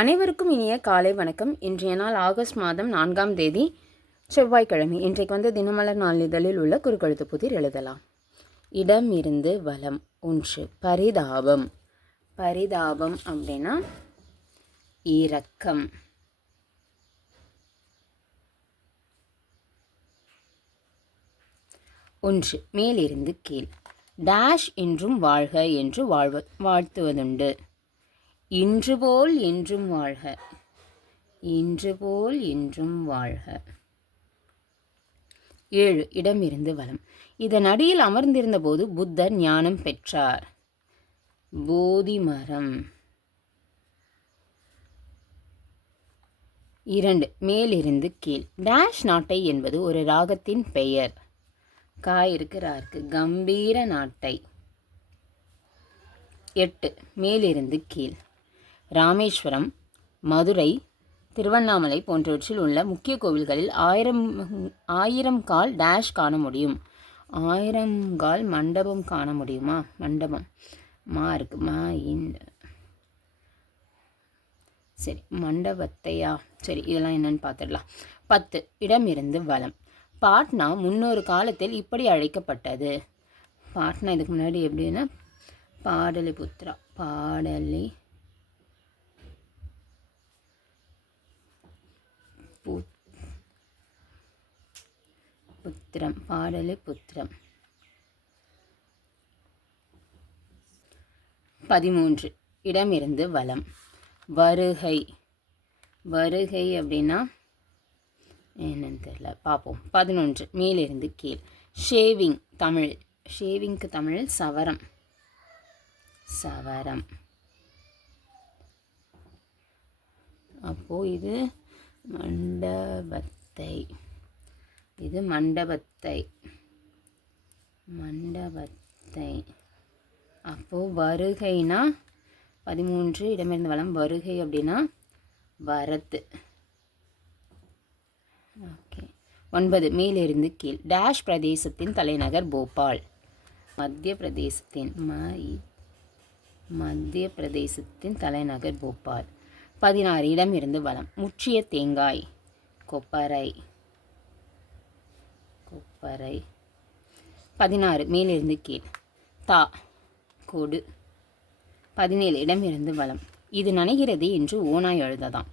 அனைவருக்கும் இனிய காலை வணக்கம். இன்றைய நாள் ஆகஸ்ட் மாதம் 4ஆம் தேதி செவ்வாய்க்கிழமை. இன்றைக்கு வந்து தினமலர் நாளிதழில் உள்ள குறுக்கெழுத்து புதிர் எழுதலாம். இடம் இருந்து வலம். 1. பரிதாபம். பரிதாபம் அப்படின்னா இரக்கம். ஒன்று மேலிருந்து கீழ். டேஷ் என்றும் வாழ்க என்று வாழ்த்துவதுண்டு. இன்று போல் என்றும் வாழ்க. இன்று போல் என்றும் வாழ்க. 7. இடமிருந்து வலம். இதன் அடியில் அமர்ந்திருந்த போது புத்தர் ஞானம் பெற்றார். போதி மரம். 2. மேலிருந்து கீழ். டேஷ் நாட்டை என்பது ஒரு ராகத்தின் பெயர். இருக்கிறாருக்கு கம்பீர நாட்டை. 8. மேலிருந்து கீழ். ராமேஸ்வரம், மதுரை, திருவண்ணாமலை போன்றவற்றில் உள்ள முக்கிய கோவில்களில் 1000 கால் டேஷ் காண முடியும். 1000 கால் மண்டபம் காண முடியுமா? மண்டபம் இருக்கு. சரி, மண்டபத்தையா? சரி, இதெல்லாம் என்னன்னு பார்த்துடலாம். 10. இடமிருந்து வலம். பாட்னா முன்னொரு காலத்தில் இப்படி அழைக்கப்பட்டது. பாட்னா இதுக்கு முன்னாடி எப்படின்னா பாடலிபுத்ரா. பாடலிபுத்திரம். 13. இடமிருந்து வலம். வருகை. வருகை அப்படின்னா என்னன்னு தெரியல, பார்ப்போம். 11. மேலிருந்து கீழ். ஷேவிங் தமிழ். ஷேவிங்க்கு தமிழ் சவரம். சவரம். அப்போ இது மண்டபத்தை. இது மண்டபத்தை. மண்டபத்தை. அப்போ வருகைனா 13. இடமிருந்து வலம். வருகை அப்படின்னா வரத்து. ஓகே. 9. மேலிருந்து கீழ். டேஷ் பிரதேசத்தின் தலைநகர் போபால். மத்திய பிரதேசத்தின் தலைநகர் போபால். 16. இடமிருந்து வலம். முற்றிய தேங்காய். கொப்பரை. 16. மேலிருந்து கீழ். கொடு. 17. இடமிருந்து வலம். இது நனைகிறது என்று ஓனாய் எழுததாம்.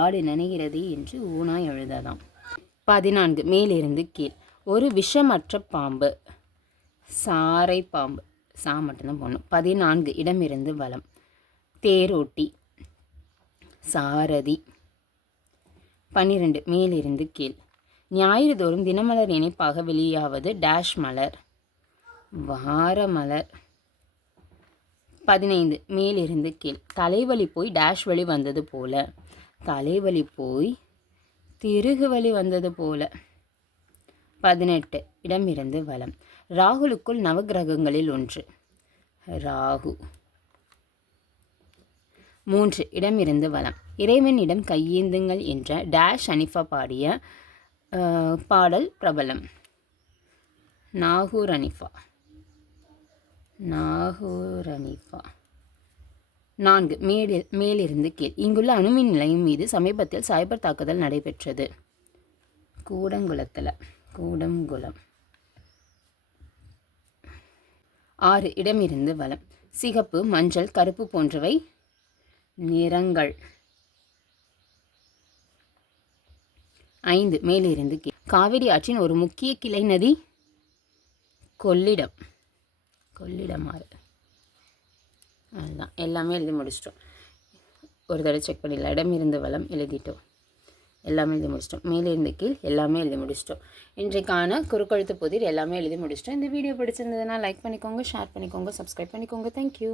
ஆடு நனைகிறது என்று ஓனாய் எழுததாம். 14. மேலிருந்து கீழ். ஒரு விஷமற்ற பாம்பு. சாரை பாம்பு. சா மட்டும்தான் போடணும். 14. இடமிருந்து வலம். தேரோட்டி. சாரதி. 12. மேலிருந்து கீழ். ஞாயிறு தோறும் தினமலர் இணைப்பாக வெளியாவது டேஷ் மலர். வாரமலர். 15. மேலிருந்து கீழ். தலைவலி போய் டேஷ் வழி வந்தது போல. தலைவலி போய் திருகு வழி வந்தது போல. 18. இடமிருந்து வலம். ராகுலுக்குள் நவகிரகங்களில் ஒன்று. ராகு. 3. இடமிருந்து வலம். இறைவனிடம் கையேந்துங்கள் என்ற டேஷ் அனிஃபா பாடிய பாடல் பிரபலம். நாகூர் அனிஃபா. 4. மேலிருந்து கீழ். இங்குள்ள அணுமின் நிலையம் மீது சமீபத்தில் சைபர் தாக்குதல் நடைபெற்றது. கூடங்குளம். 6. இடமிருந்து வலம். சிகப்பு, மஞ்சள், கருப்பு போன்றவை நிறங்கள். 5. மேலிருந்து கீழ். காவிரி ஆற்றின் ஒரு முக்கிய கிளை நதி. கொள்ளிடமாறு. அதுதான், எல்லாமே எழுதி முடிச்சிட்டோம். ஒரு தடவை செக் பண்ணிடலாம். இடமிருந்து வலம் எழுதிட்டோம். எல்லாமே எழுதி முடிச்சிட்டோம். மேலிருந்து கீழ் எல்லாமே எழுதி முடிச்சிட்டோம். இன்றைக்கான குறுக்கெழுத்து புதிர் எல்லாமே எழுதி முடிச்சிட்டோம். இந்த வீடியோ பிடிச்சிருந்ததுன்னா லைக் பண்ணிக்கோங்க, ஷேர் பண்ணிக்கோங்க, சப்ஸ்கிரைப் பண்ணிக்கோங்க. தேங்க்யூ.